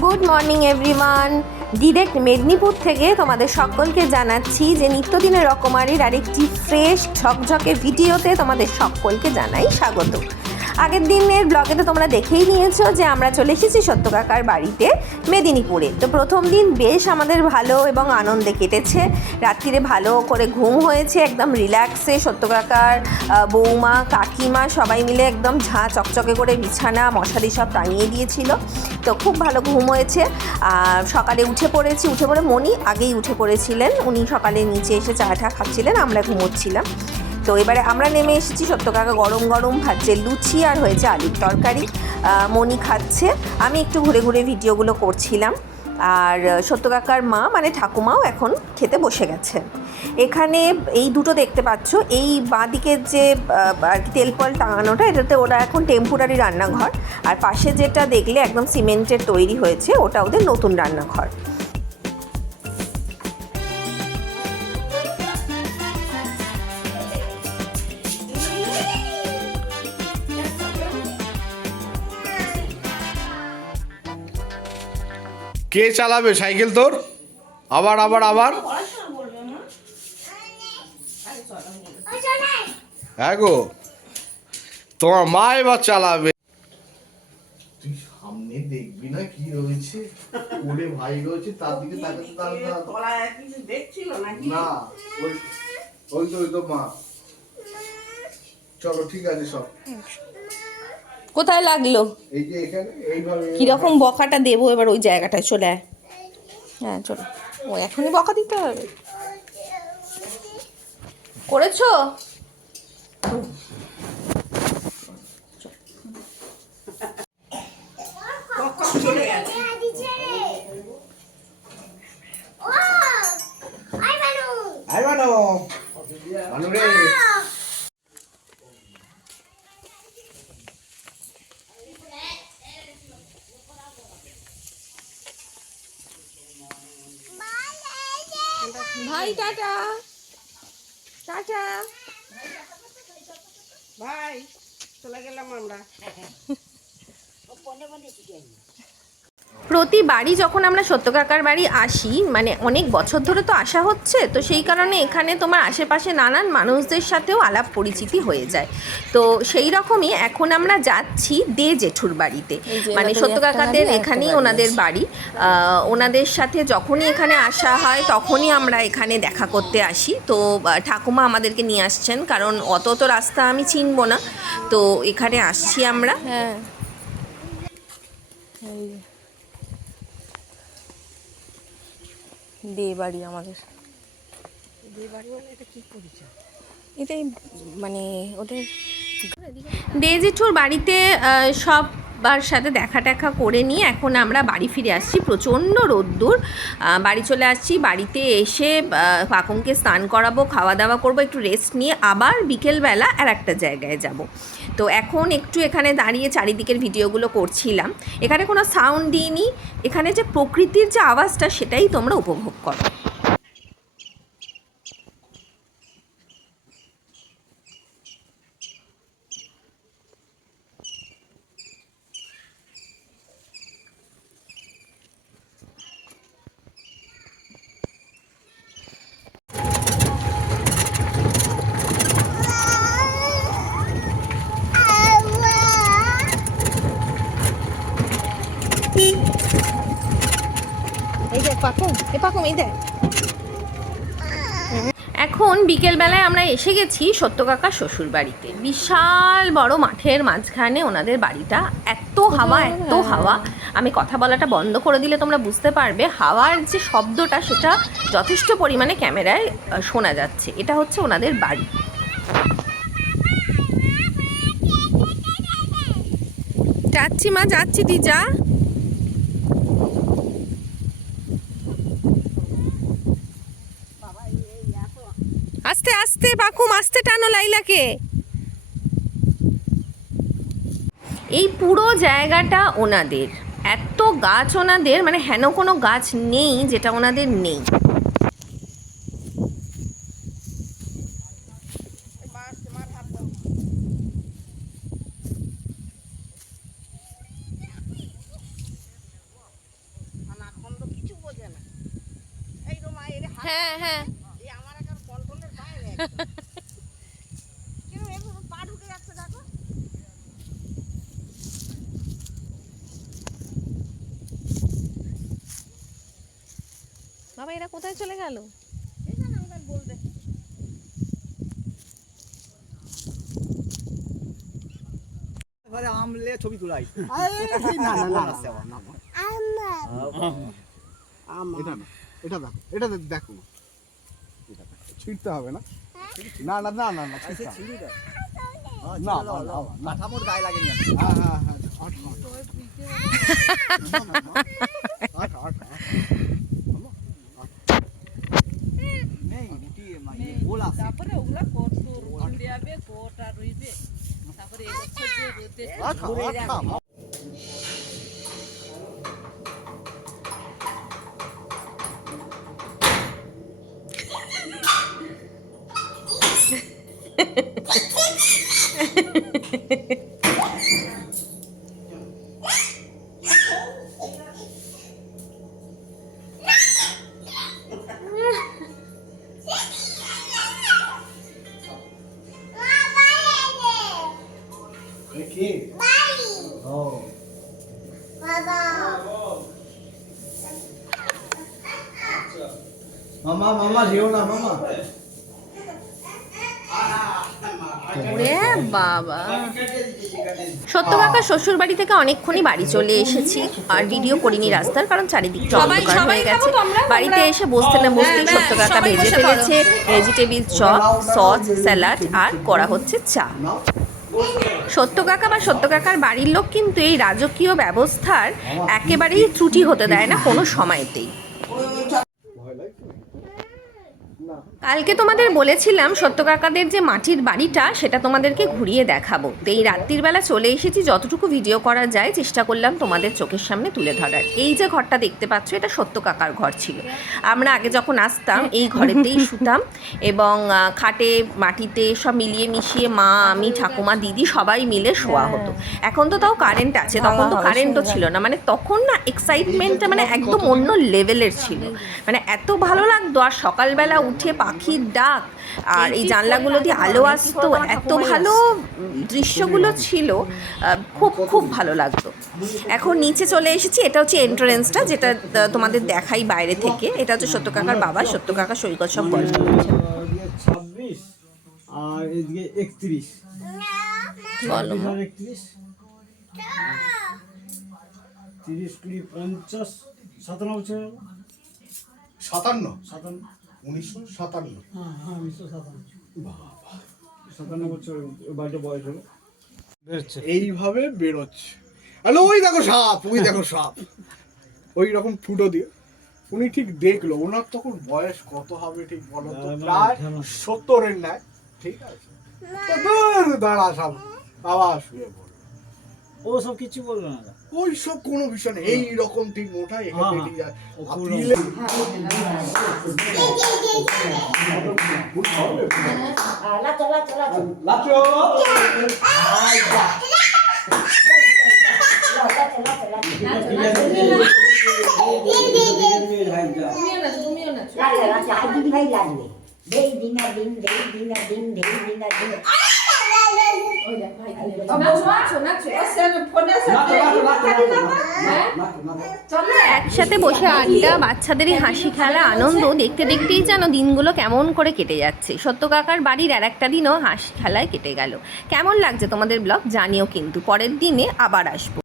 Good morning everyone direct Medinipur থেকে তোমাদের সকলকে জানাচ্ছি যে নিত্যদিনের রকমারির আরেকটি ফ্রেশ ঝকঝকে ভিডিওতে তোমাদের সকলকে জানাই স্বাগত। আগের দিনের ব্লগে তো তোমরা দেখেই নিয়েছো যে আমরা চলে এসেছি সত্য কাকার বাড়িতে, মেদিনীপুরে। তো প্রথম দিন বেশ আমাদের ভালো এবং আনন্দে কেটেছে। রাত্রিরে ভালো করে ঘুম হয়েছে, একদম রিল্যাক্সে সত্য কাকার বৌমা, কাকিমা সবাই মিলে একদম ঝাঁ চকচকে করে বিছানা, মশারি সব টাঙিয়ে দিয়েছিল। তো খুব ভালো ঘুম হয়েছে। আর সকালে উঠে পড়েছি, উঠে পড়ে মনি আগেই উঠে পড়েছিলেন। উনি সকালে নিচে এসে চা টা খাচ্ছিলেন, আমরা ঘুমোচ্ছিলাম। তো এবারে আমরা নেমে এসেছি সত্য কাকা গরম গরম ভাজছে লুচি আর হয়েছে আলুর তরকারি। মনি খাচ্ছে। আমি একটু ঘুরে ঘুরে ভিডিওগুলো করছিলাম। আর সত্য কাকার মা মানে ঠাকুমাও এখন খেতে বসে গেছে। এখানে এই দুটো দেখতে পাচ্ছ। এই বাঁদিকের যে আর কি তেল তেলপল টাঙানোটা, এটাতে ওরা এখন টেম্পোরারি রান্নাঘর। আর পাশে যেটা দেখলে একদম সিমেন্টের তৈরি হয়েছে, ওটা ওদের নতুন রান্নাঘর। কে চালাবে সাইকেল তোর? আবার আবার আবার। হ্যাঁ গো। তোমার মা এবার চালাবে। তুই সামনে দেখবি না কি রয়েছে? ওরে ভাই রয়েছে তার দিকে তাকাতে তাকাতে না ওই ওই তো ওই তো মা। চলো ঠিক আছে সব। কোথায় লাগল? এই যে এখানে এইভাবে কীরকম বকাটা দেবো এবার ওই জায়গাটায় চলে আয়। হ্যাঁ চলো। ও এখনই বকা দিতে হবে? করেছ? কখন চলে আই বানো। বানু। রে ভাই টাটা টাটা ভাই চলে গেলাম আমরা। প্রতি বাড়ি যখন আমরা সত্য কাকার বাড়ি আসি মানে অনেক বছর ধরে তো আসা হচ্ছে তো সেই কারণে এখানে তোমার আশেপাশে নানান মানুষদের সাথেও আলাপ পরিচিতি হয়ে যায়। তো সেই রকমই এখন আমরা যাচ্ছি দে জেঠুর বাড়িতে। মানে সত্য কাকাদের এখানেই ওনাদের বাড়ি। আহ, ওনাদের সাথে যখনই এখানে আসা হয় তখনই আমরা এখানে দেখা করতে আসি। তো ঠাকুমা আমাদেরকে নিয়ে আসছেন কারণ অত তো রাস্তা আমি চিনবো না। তো এখানে আসছি আমরা। হ্যাঁ। দে বাড়ি আমাদের। এটাই মানে ওদের দে জেঠুর বাড়িতে আহ, সবার সাথে দেখা টেখা করে নিয়ে এখন আমরা বাড়ি ফিরে আসছি প্রচণ্ড রোদ্দুর। বাড়ি চলে আসছি বাড়িতে এসে পাকুমকে স্নান করাবো খাওয়া দাওয়া করব একটু রেস্ট নিয়ে আবার বিকেলবেলা আর একটা জায়গায় যাব। তো এখন একটু এখানে দাঁড়িয়ে চারিদিকের ভিডিওগুলো করছিলাম। এখানে কোনো সাউন্ড দিইনি। এখানে যে প্রকৃতির যে আওয়াজটা সেটাই তোমরা উপভোগ করো এই দেখ এখন বিকেলবেলায় আমরা এসে গেছি সত্য কাকার শ্বশুর বাড়িতে বিশাল বড় মাঠের মাঝখানে ওনাদের বাড়িটা। এত হাওয়া এত হাওয়া। আমি কথা বলাটা বন্ধ করে দিলে তোমরা বুঝতে পারবে, হাওয়ার যে শব্দটা সেটা যথেষ্ট পরিমাণে ক্যামেরায় শোনা যাচ্ছে। এটা হচ্ছে ওনাদের বাড়ি। যাচ্ছি মা, যাচ্ছি দি, যা। আস্তে বাকুম আস্তে টানো লাইলাকে। এই পুরো জায়গাটা ওনাদের। এত গাছ ওনাদের মানে হেন কোনো গাছ নেই যেটা ওনাদের নেই। হ্যাঁ হ্যাঁ এই আমার এখন কন্ট্রোলের বাইরে কেন এভাবে পা ঢুকে যাচ্ছে দেখো বাবা এরা কোথায় চলে গেল? বলবে ঘরে আমলে ছবি তোলাই। না না না এটা দেখো এটা দে- দেখো না এটা দেখো। ছিঁড়তে হবে না? না না না না না হবে না। না, না, না, না। গায়ে লাগেনি হ্যাঁ হ্যাঁ হ্যাঁ। না, না, না। আছে তারপরে ওগুলা করতো উড়িয়াবে কোটা রইবে তারপরে Aqui. Mamá, mamá, mamá, mamá, mamá. ওরে বাবা। সত্য কাকা শ্বশুর বাড়ি থেকে অনেকক্ষণই বাড়ি চলে এসেছি। আর ভিডিও করিনি রাস্তার কারণ চারিদিকটা অন্ধকার হয়ে গেছে। বাড়িতে এসে বসতে না বসতেই সত্য কাকা ভেজে ফেলেছে। ভেজিটেবিল চপ সস স্যালাড আর করা হচ্ছে চা। সত্য কাকা বা সত্য কাকার বাড়ির লোক কিন্তু এই রাজকীয় ব্যবস্থার একেবারেই ত্রুটি হতে দেয় না কোনো সময়তেই। কালকে তোমাদের বলেছিলাম সত্য কাকাদের যে মাটির বাড়িটা সেটা তোমাদেরকে ঘুরিয়ে দেখাবো। তো এই রাত্রির বেলা চলে এসেছি যতটুকু ভিডিও করা যায় চেষ্টা করলাম তোমাদের চোখের সামনে তুলে ধরার। এই যে ঘরটা দেখতে পাচ্ছ এটা সত্য কাকার ঘর ছিল। আমরা আগে যখন আসতাম এই ঘরেতেই শুতাম এবং খাটে মাটিতে সব মিলিয়ে মিশিয়ে মা আমি ঠাকুমা দিদি সবাই মিলে শোয়া হতো। এখন তো তাও কারেন্ট আছে তখন তো কারেন্টও ছিল না। মানে তখন না এক্সাইটমেন্টটা মানে একদম অন্য লেভেলের ছিল। মানে এত ভালো লাগতো আর সকালবেলা উঠে পাখির ডাক আর এই জানলাগুলো দিয়ে আলো আসতো এত ভালো দৃশ্যগুলো ছিল খুব খুব ভালো লাগতো। এখন নিচে চলে এসেছি এটা হচ্ছে এন্ট্রেন্সটা যেটা তোমাদের দেখাই বাইরে থেকে। এটা হচ্ছে সত্য কাকার বাবা সত্য কাকা সৈকত সব গল্প ছাব্বিশ আর এদিকে একত্রিশ তিরিশ কুড়ি পঞ্চাশ সাতান্ন বছর। সাতান্ন। সাতান্ন। উনিশশো সাতান্ন। হ্যাঁ হ্যাঁ সাতান্ন। সাতান্ন বছর ওই বাড়িটা বয়স হলো। এইভাবে বেরোচ্ছে। হ্যালো ওই দেখো সাপ ওই দেখো সাপ। ওই রকম ফুটো দিয়ে। উনি ঠিক দেখল ওনার তখন বয়স কত হবে ঠিক বলো তো? প্রায় সত্তরের ন্যায়। ঠিক আছে। দাঁড়া সাপ আবার শুয়ে পড়ল। ও সব কিছু বলবে না? ওই সব কোনো বিষয় নেই এই রকম ঠিক মোটা এখানে হ্যাঁ, বেরিয়ে যায় দিন লাগবে দেই দিনা দিন দেই দিনা দিন একসাথে বসে আড্ডা বাচ্চাদেরই হাসি খেলা আনন্দ দেখতে দেখতেই যেন দিনগুলো কেমন করে কেটে যাচ্ছে। সত্য কাকার বাড়ির আর একটা দিনও হাসি খেলায় কেটে গেল। কেমন লাগছে তোমাদের ব্লগ জানিও কিন্তু। পরের দিনে আবার আসব।